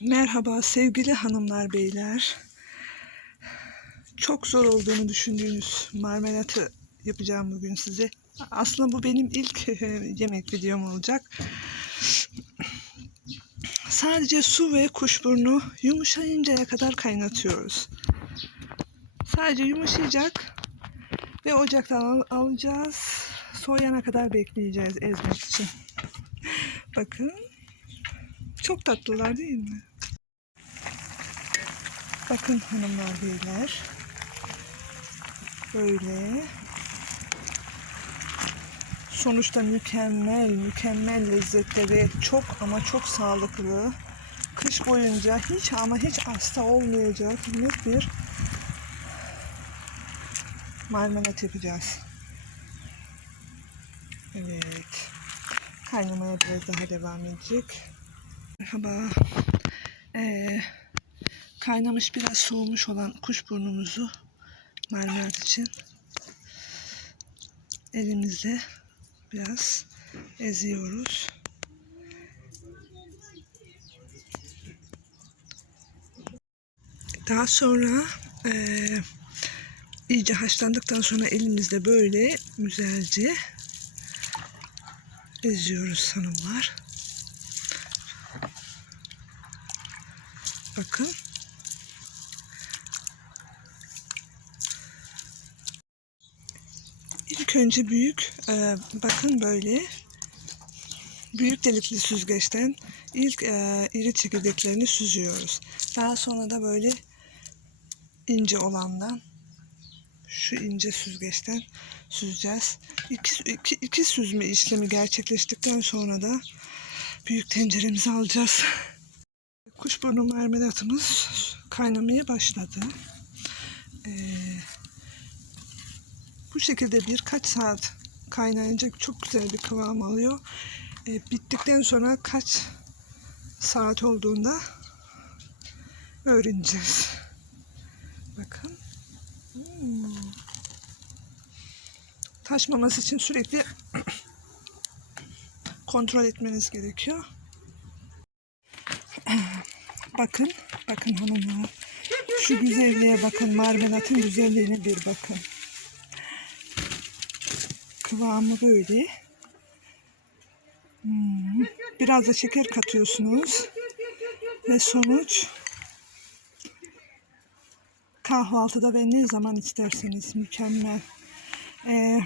Merhaba sevgili hanımlar beyler. Çok zor olduğunu düşündüğünüz marmelatı yapacağım bugün size. Aslında bu benim ilk yemek videom olacak. Sadece su ve kuşburnu yumuşayıncaya kadar kaynatıyoruz. Sadece yumuşayacak ve ocaktan al- alacağız. Soğuyana kadar bekleyeceğiz ezmek için. Bakın. Çok tatlılar değil mi? Bakın hanımlar beyler. Böyle. Sonuçta mükemmel, mükemmel lezzetli ve çok ama çok sağlıklı. Kış boyunca hiç ama hiç hasta olmayacak net bir marmelat yapacağız. Evet. Kaynamaya biraz daha devam edecek. Merhaba. Ee, kaynamış biraz soğumuş olan kuşburnumuzu marmelat için elimizle biraz eziyoruz. Daha sonra eee, iyice haşlandıktan sonra elimizle böyle güzelce eziyoruz hanımlar. Bakın. İlk önce büyük e, bakın böyle büyük delikli süzgeçten ilk e, iri çekirdeklerini süzüyoruz. Daha sonra da böyle ince olandan şu ince süzgeçten süzeceğiz. İki, iki, iki süzme işlemi gerçekleştikten sonra da büyük tenceremizi alacağız. Kuşburnu marmelatımız kaynamaya başladı. Ee, bu şekilde birkaç saat kaynayınca çok güzel bir kıvam alıyor. Ee, bittikten sonra kaç saat olduğunda öğreneceğiz. Bakın. Hmm. Taşmaması için sürekli kontrol etmeniz gerekiyor. Bakın, bakın hanımlar. Şu güzelliğe bakın, marmelatın güzelliğine bir bakın. Kıvamı böyle. Hmm. Biraz da şeker katıyorsunuz. Ve sonuç kahvaltıda ve ne zaman isterseniz mükemmel. Ee,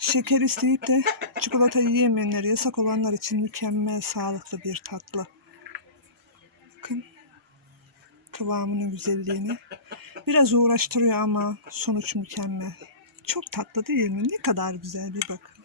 şeker isteyip de çikolata yiyemeyenler, yasak olanlar için mükemmel sağlıklı bir tatlı. Bakın kıvamının güzelliğini. Biraz uğraştırıyor ama sonuç mükemmel. Çok tatlı değil mi? Ne kadar güzel bir bakın.